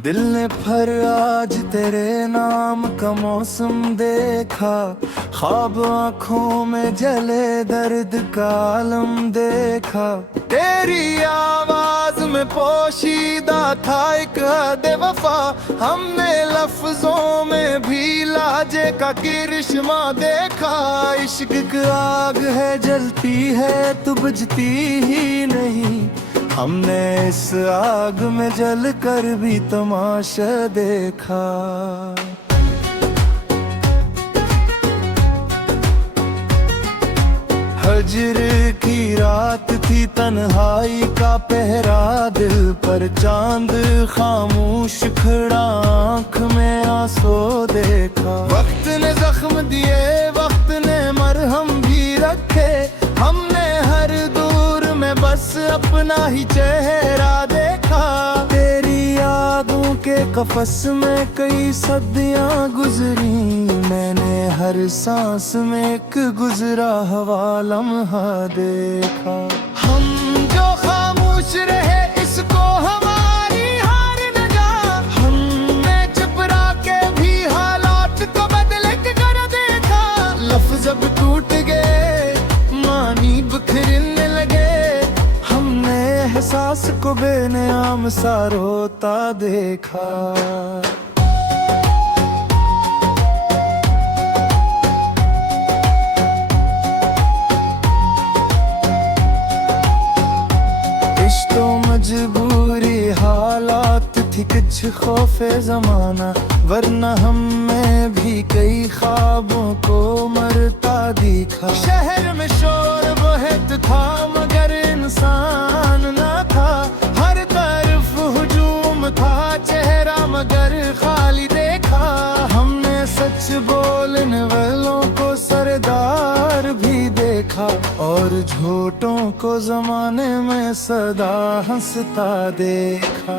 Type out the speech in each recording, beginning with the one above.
दिल ने फिर आज तेरे नाम का मौसम देखा, ख्वाब आँखों में जले दर्द का आलम देखा। तेरी आवाज में पोशीदा था एक हद वफा, हमने लफ्जों में भी लाजे का करिश्मा देखा। इश्क की आग है जलती है तू बुझती ही नहीं, हमने इस आग में जल कर भी तमाशा देखा। हजर की रात थी तन्हाई का पहरा, दिल पर चांद खामोश खड़ा आँख में आंसू देखा। वक्त ने जख्म दिए वक्त ने मरहम भी रखे, हमने हर दूर में बस अपना ही चेहरा देखा। तेरी यादों के कफस में कई सदियां गुजरी, मैंने हर सांस में एक गुजरा हुआ लम्हा देखा। हम जो खामोश रहे इसको हमारी हार न जा, हमने चुप रह के भी हालात को बदले कर देखा। लफ्ज अब टूट गए मानी बिखरने लगे, हमने एहसास को बेनियाम सा रोता देखा। तो मजबूरी हालात थी कुछ खौफे जमाना, वरना हम में भी कई ख्वाबों को मरता दिखा। शहर में शोर बहुत था मगर इंसान न था, हर तरफ हुजूम था चेहरा मगर खाली देखा। हमने सच बोलने वालों को सरदार भी देखा, और झूठों को जमाने में सदा हंसता देखा।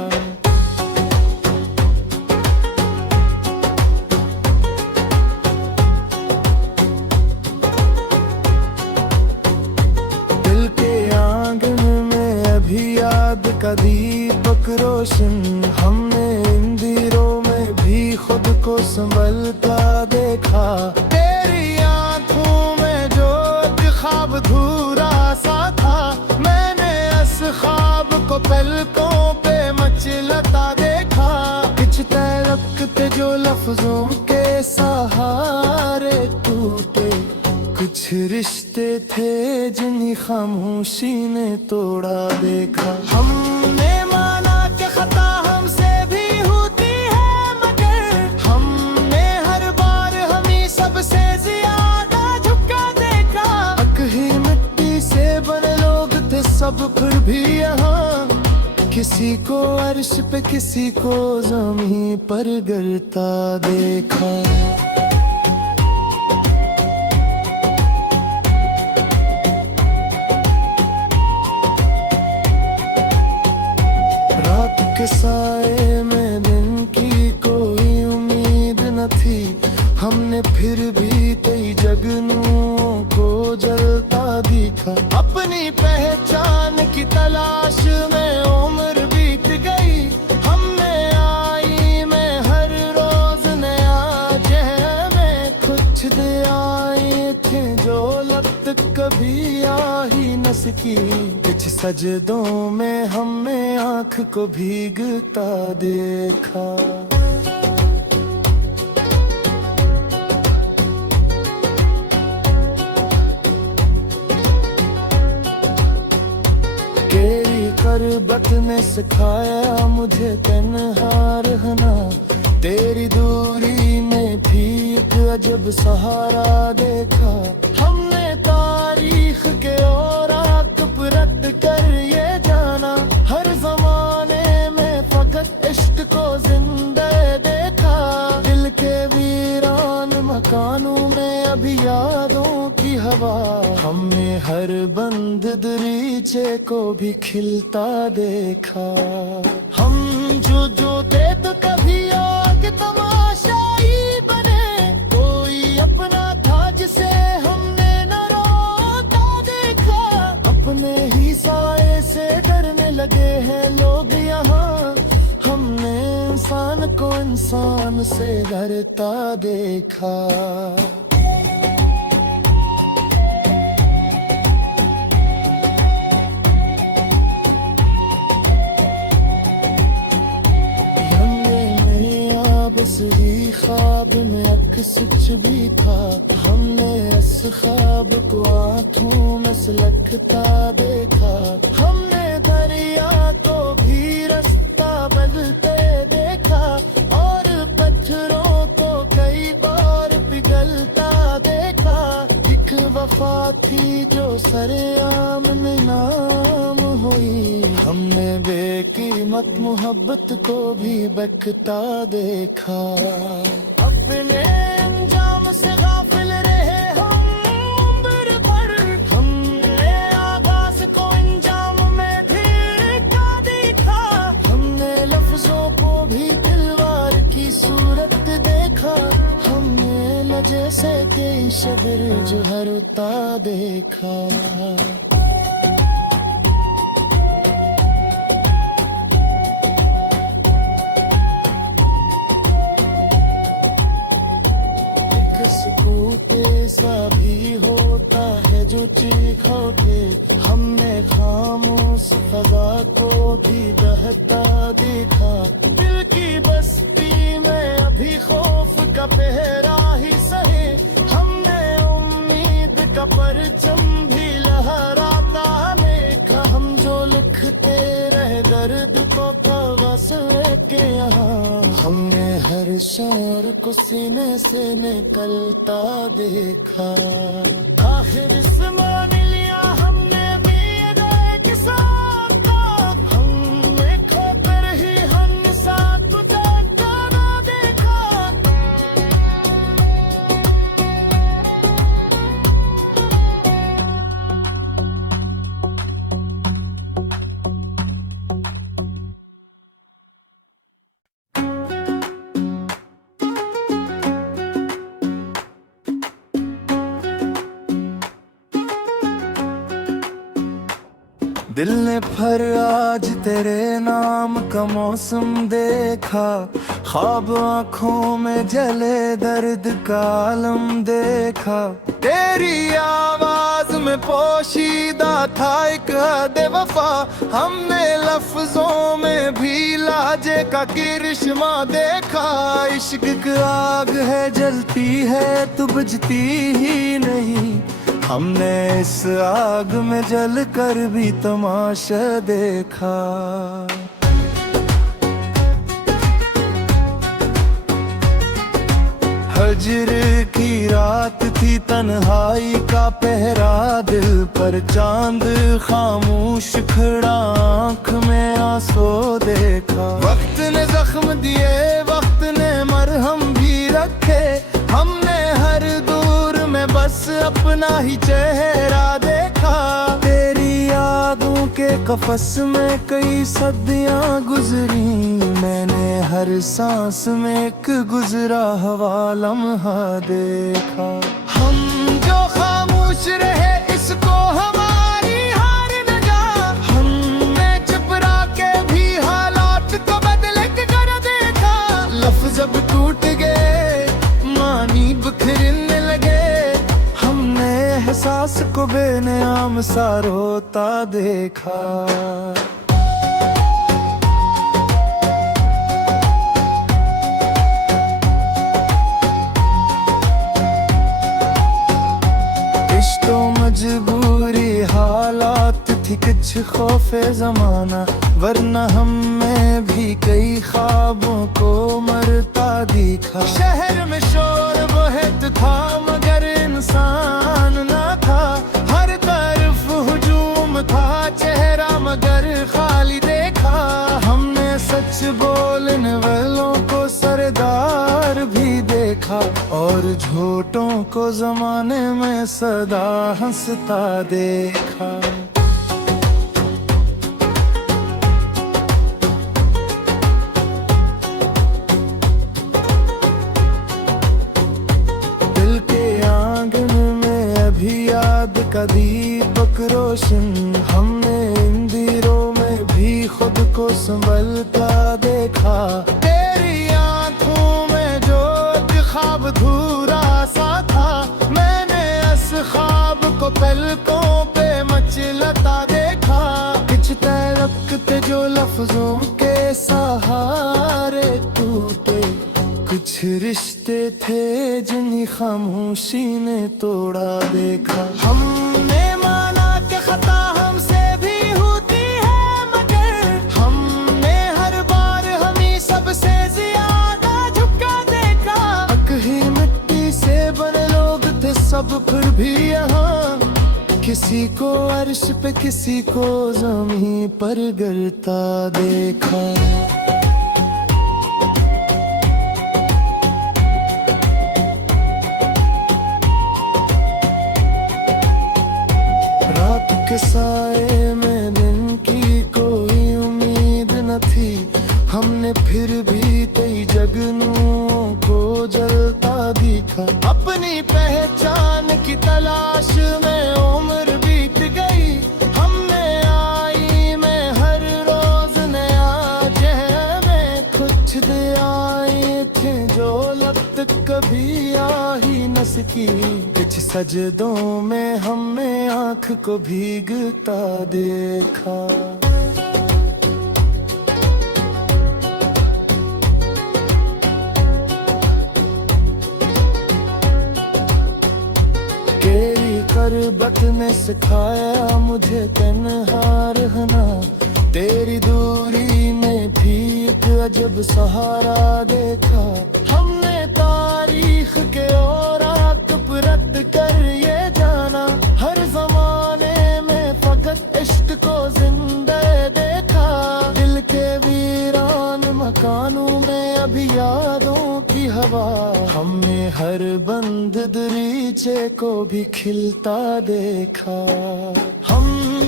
दिल के आंगन में अभी याद का दीपक रोशन, हमने इन दिनों में भी खुद को संभलता देखा। तेरी आंखों में जो ख्वाब धूरा सा था, मैंने इस ख्वाब को पलकों पे मचलता देखा। कुछ तड़पते जो लफ्जों के सहारे टूटे, कुछ रिश्ते थे जिन्हीं खामोशी ने तोड़ा देखा। हमने माना कि खता हमसे भी होती है, मगर हमने हर बार हमी सबसे ज्यादा झुका देखा। ही मिट्टी से बने लोग थे सब फिर भी यहाँ, किसी को अर्श पे किसी को ज़मीं पर गिरता देखा। रात के साए में दिन की कोई उम्मीद न थी, हमने फिर भी कई जगनुओं को जलता दिखा। अपनी पहचान की तलाश में उम्र बीत गई, हमने आई में हर रोज नया जहमें कुछ दे आए थे जो लब तक कभी आ ही न सकी। कुछ सजदों में हमने आँख को भीगता देखा। गुर्बत ने सिखाया मुझे तन्हा रहना, तेरी दूरी में भी एक अजब सहारा देखा। हमने तारीख के औरात रद्द कर ये जाना, हर जमाने में फकत इश्क को जिंदा देखा। दिल के वीरान मकानों में अभी यादों की हवा, हमने हर बंद दरीचे को भी खिलता देखा। हम जो थे तो कभी आगे तमाशाई बने, कोई अपना था जिसे हमने न रोता देखा। अपने ही साए से डरने लगे हैं लोग यहाँ, हमने को इंसान से डरता देखा। बसरी ख्वाब में अक्स भी था, हमने इस ख्वाब को आँखों में सुलगता देखा। हमने दरिया को भी रास्ता बदलते देखा और पत्थरों को कई बार पिघलता देखा। एक वफा थी जो सरेआम में नाम हुई, हमने बेकीमत मोहब्बत को भी बकता देखा। अपने अंजाम से गाफिल रहे हम उम्र भर, हमने आगाज को अंजाम में ढका देखा। हमने लफ्जों को भी दिलवार की सूरत देखा, हमने न जैसे कई शबर जो हरता देखा। सकूते सा भी होता है जो चीखा उठे, हमने खामोश फजा को भी दहता देखा। दिल की बस्ती में अभी खौफ का पहरा ही सहे, हमने उम्मीद का परचम भी लहराता देखा। हम जो लिखते रहे दर्द को कागज के यहाँ, हमने हर शेर को सीने से निकलता देखा। आखिर इस्मान लिया हमने मेरे के साथ, हमने खोकर ही हम साथ को जागता ना देखा। दिल ने फिर आज तेरे नाम का मौसम देखा, ख्वाब आँखों में जले दर्द का आलम देखा। तेरी आवाज में पोशीदा था एक हद वफा, हमने लफ्जों में भी लाजे का किरिश्मा देखा। इश्क की आग है जलती है तू बुझती ही नहीं, हमने इस आग में जल कर भी तमाशा देखा। हजर की रात थी तन्हाई का पहरा, दिल पर चांद खामोश खड़ा आँख में आंसू देखा। वक्त ने जख्म दिए वक्त ने मरहम भी रखे, हमने हर दूर में बस अपना ही चेहरा देखा। तेरी यादों के कफस में कई सदियां गुजरी, मैंने हर सांस में एक गुजरा हुआ लम्हा देखा। हम जो खामोश रहे इसको हमारी हार न जा, हमने चुप रह के भी हालात को बदले कर देखा। लफ्ज अब टूट गए मानी बिखरने लगे, हमने एहसास को बेनियाम सा रोता देखा। तो मजबूरी हालात थी कुछ खौफे जमाना, वरना हम में भी कई ख्वाबों को मरता दिखा। शहर में शोर बहुत था मगर इंसान न था, हर तरफ हुजूम था चेहरा मगर खाली देखा। हमने सच बोलने वालों को सरदार भी देखा, और झूठों को जमाने में सदा हंसता देखा। दिल के आंगन में अभी याद का दीपक रोशन, हमने इन दिनों में भी खुद को संभलता देखा। तेरी पलकों पे मचलता देखा, खिंचते रखते जो लफ्जों के सहारे टूटे। कुछ रिश्ते थे जिन्हीं खामोशी ने तोड़ा देखा। हमने माना कि खता हमसे भी होती है, मगर हमने हर बार हमी सबसे ज्यादा झुका देखा। अक ही मिट्टी से बने लोग थे सब, फिर भी यहाँ किसी को अर्श पे किसी को ज़मीं पर गिरता देखा। रात के साए में दिन की कोई उम्मीद न थी, हमने फिर भी कई जगनुओं को जलता दिखा। अपनी पहचान की तलाश में उम्र बीत गई, हमने आई में हर रोज नया जहमें कुछ दे आए थे जो लब तक कभी आ ही न सकी। कुछ सजदों में हमने आँख को भीगता देखा। गुर्बत ने सिखाया मुझे तन्हा रहना, तेरी दूरी में भी एक अजब सहारा देखा। हमने तारीख के औरात रद्द कर ये जाना, हर जमाने में फकत इश्क को जिंदा देखा। दिल के वीरान मकानों में अभी यादों की हवा, हमने हर बंद दरीचे को भी खिलता देखा। हम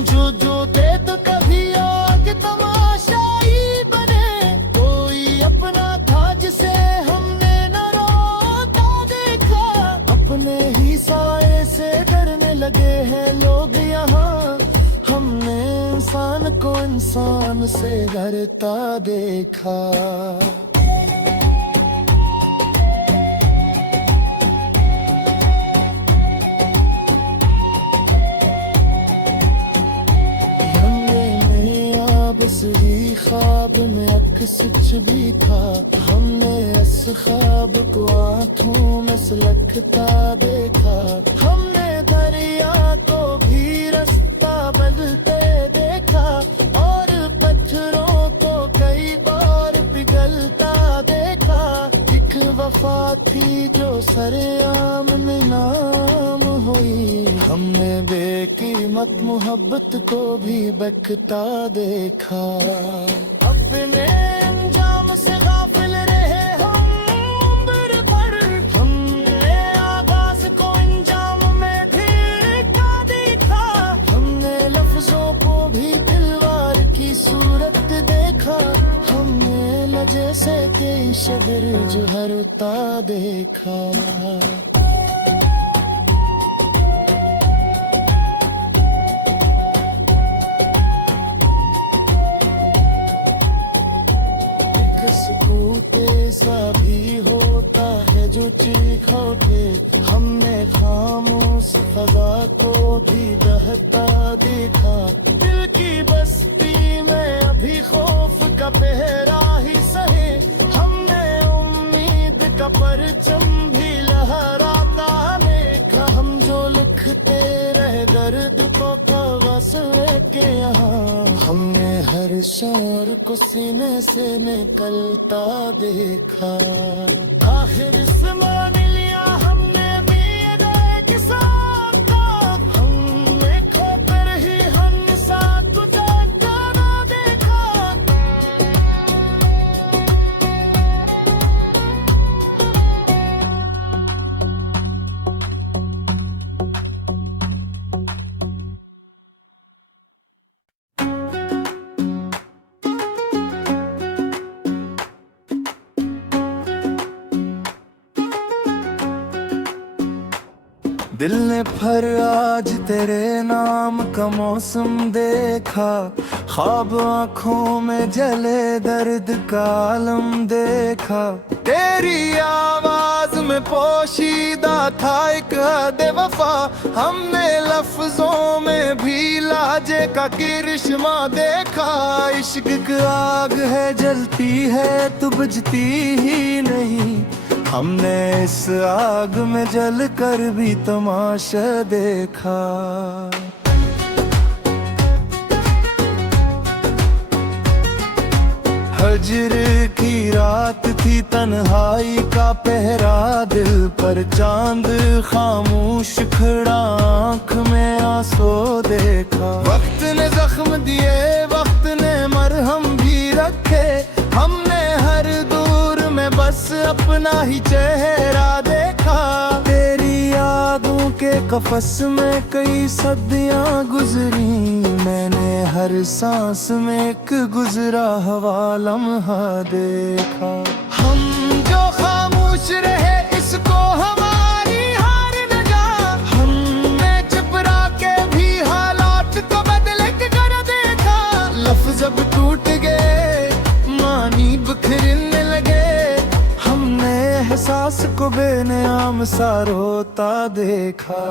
जो थे तो कभी आगे तमाशाई बने, कोई अपना था जिसे हमने न रोता देखा। अपने ही साए से डरने लगे हैं लोग यहाँ, हमने इंसान को इंसान से डरता देखा। बस ही ख्वाब में अक्स भी था, हमने इस ख्वाब को आँखों में सुलगता देखा। हमने दरिया को भी रास्ता बदलते देखा, और पत्थरों को कई बार पिघलता देखा। एक वफा थी जो सरेआम नाम हुई, हमने बेकीमत मोहब्बत को भी बकता देखा। अपने अंजाम से गाफिल रहे हम उम्र भर, हमने आगाज को अंजाम में ढका देखा। हमने लफ्जों को भी दिलवार की सूरत देखा, हमने लजे से कई शगर जुहरता देखा। सूते सा भी होता है जो चीखा उठे, हमने खामोश फजा को भी दहता देखा। दिल की बस्ती में अभी खौफ का पहरा ही सहे, हमने उम्मीद का परचम भी लहराता देखा। हम जो लिखते रहे दर्द को कागज के यहाँ, हमने हर शौर को सीने से निकलता देखा। आखिर मान लिया हमने मेरा एक साथ, हमने खोकर ही हम साथ को जाना देखा। दिल ने फिर आज तेरे नाम का मौसम देखा, ख्वाब आँखों में जले दर्द का आलम देखा। तेरी आवाज में पोशीदा था एक हद वफा। हमने लफ्जों में भी लाजे का किरिश्मा देखा। इश्क की आग है जलती है तो बुझती ही नहीं। हमने इस आग में जल कर भी तमाशा देखा। हजर की रात थी, तन्हाई का पहरा दिल पर चांद खामोश खड़ा, आँख में आंसू देखा। वक्त ने जख्म दिए, वक्त ने मरहम भी रखे। हमने हर दूर में बस अपना ही चेहरा देखा। तेरी यादों के कफस में कई सदियां गुजरी। मैंने हर सांस में एक गुजरा हुआ लम्हा देखा। हम जो खामोश रहे इसको हमारी हार न जा। हमने चुप रह के भी हालात को बदले कर देखा। लफ्ज़ अब टूट गए, मानी बिखरने लगे। हमने एहसास को बेनियाम सा रोता देखा।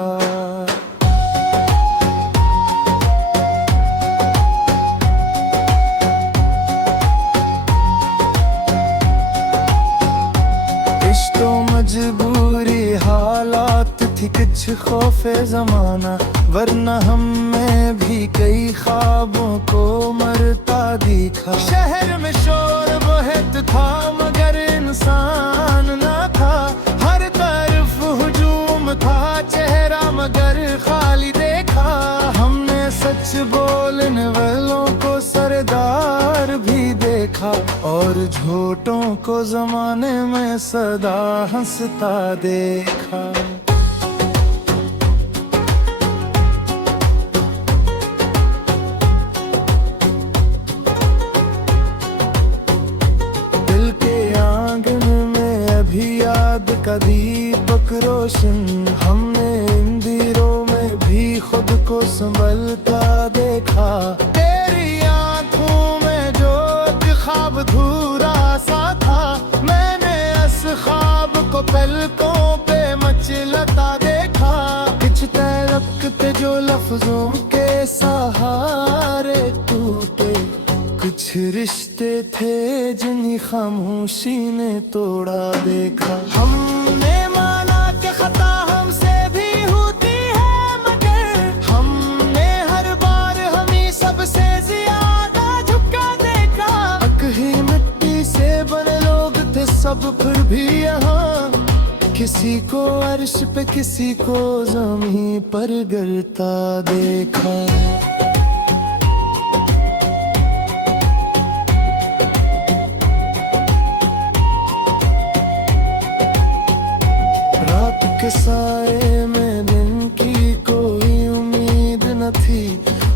तो मजबूरी हालात थी, कुछ खौफे जमाना। वरना हम में भी कई ख्वाबों को मरता दिखा। शहर में शोर बहुत था मगर इंसान न था। हर तरफ हुजूम था, चेहरा मगर खाली देखा। हमने सच बोलने वालों को सरदार भी देखा। और झूठों को जमाने में सदा हंसता देखा। दिल के आंगन में अभी याद का दीपक रोशन। हमने इन दिनों में भी खुद को संभलता देखा। तेरी आंखों में जो ख्वाब धूरा सा था। मैंने इस ख्वाब को पलकों पे मचलता देखा। कुछ तड़पते जो लफ्जों के सहारे टूटे। कुछ रिश्ते थे जिन्हें खामोशी ने तोड़ा देखा। हमने माना कि खता हमसे भी होती है मगर हमने हर बार हमें सबसे ज्यादा झुका देखा। ही मिट्टी से बने लोग थे सब, फिर भी यहाँ किसी को अर्श पे किसी को ज़मीं पर गिरता देखा। रात के साए में दिन की कोई उम्मीद न थी।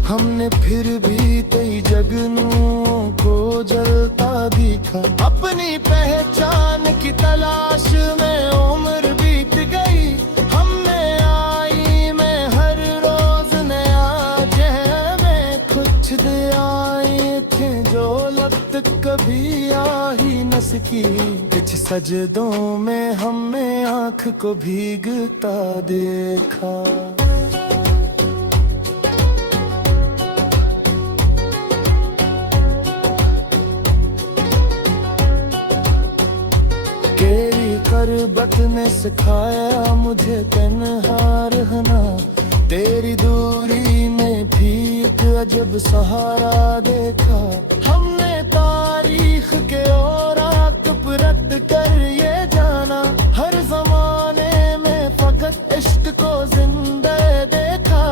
हमने फिर भी कई जगनुओं को जलता दिखा। अपनी पहचान की तलाश में उम्र बीत गई। हमने आई में हर रोज नया जह में कुछ दे आए थे जो लगत कभी आ ही न सकी। कुछ सजदों में हमने आँख को भीगता देखा। गुर्बत ने सिखाया मुझे तन्हा रहना। तेरी दूरी में भी एक अजब सहारा देखा। हमने तारीख के औरात पर रद्द कर ये जाना। हर जमाने में फकत इश्क को जिंदा देखा।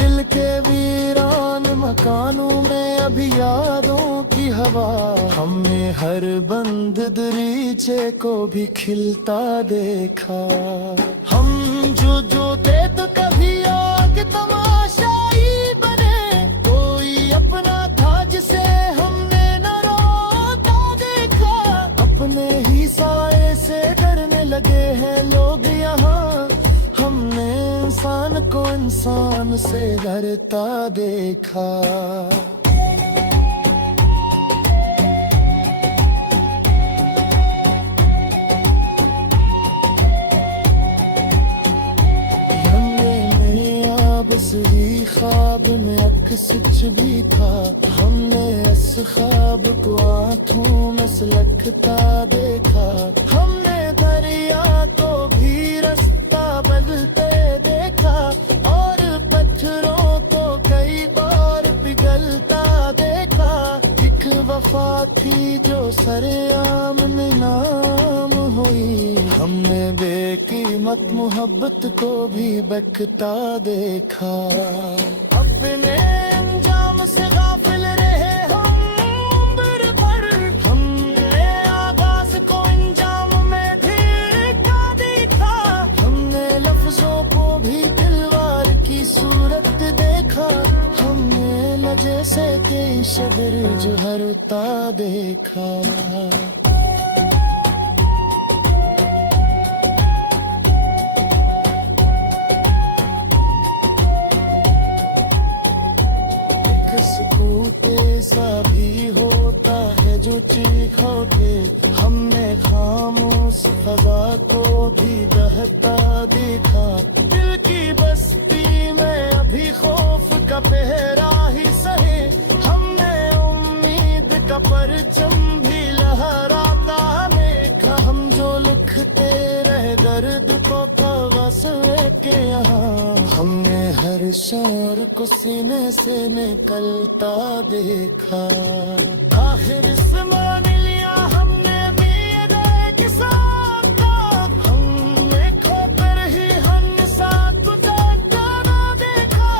दिल के वीरान मकानों में अभी यादों की हवा। हमने हर बंद दरीचे को भी खिलता देखा। हम जो थे तो कभी आगे तमाशाई बने। कोई अपना था जिसे हमने न रोता देखा। अपने ही साए से डरने लगे हैं लोग यहाँ। हमने इंसान को इंसान से डरता देखा। उस ही ख्वाब में अक्स भी था, हमने इस ख्वाब को आंखों में सुलगता देखा। हमने दरिया को भी रास्ता बदलते देखा, और पत्थरों को कई बार पिघलता देखा। एक वफा थी जो सरेआम नाम हुई, हमने बेकीमत मोहब्बत को भी बकता देखा। अपने अंजाम से गाफिल रहे हम उम्र भर, हमने आगाज को अंजाम में ढका देखा। हमने लफ्जों को भी दिलवार की सूरत देखा, हमने लजे से कई शबर जुहरता देखा। सुकूते सा भी होता है जो चीखा उठे, हमने खामोश फजा को भी दहता देखा। दिल की बस्ती में अभी खौफ का पहरा ही सहे, हमने उम्मीद का परचम भी लहराता देखा। हम जो लिखते रहे दर्द को कागज के यहाँ, हमने हर शेर को सीने से निकलता देखा। आखिर इस मान लिया हमने मेरे के साथ, हमने खोकर ही हम साथ को जाना देखा।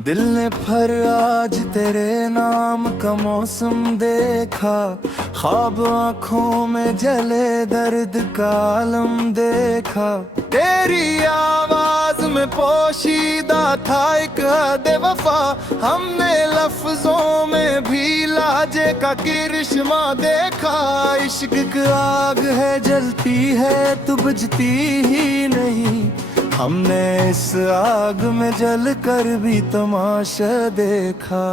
दिल ने फिर आज तेरे नाम का मौसम देखा, ख्वाब आँखों में जले दर्द का आलम देखा। तेरी आवाज में पोशीदा था एक हद वफा, हमने लफ्जों में भी लाजे का किरिश्मा देखा। इश्क की आग है जलती है तो बुझती ही नहीं, हमने इस आग में जल कर भी तमाशा देखा।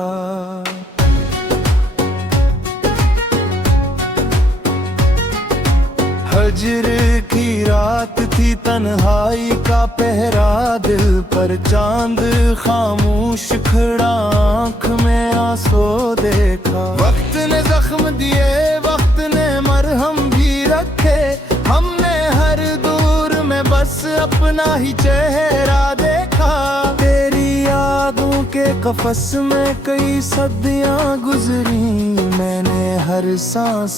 हजर की रात थी, तन्हाई का पहरा दिल पर, चांद खामोश खड़ा आँख में आंसू देखा। वक्त ने जख्म दिए, वक्त ने मरहम भी रखे, हमने हर दूर में बस अपना ही चेहरा देखा। तेरी यादों के कफस में कई सदियां गुजरी, मैंने हर सांस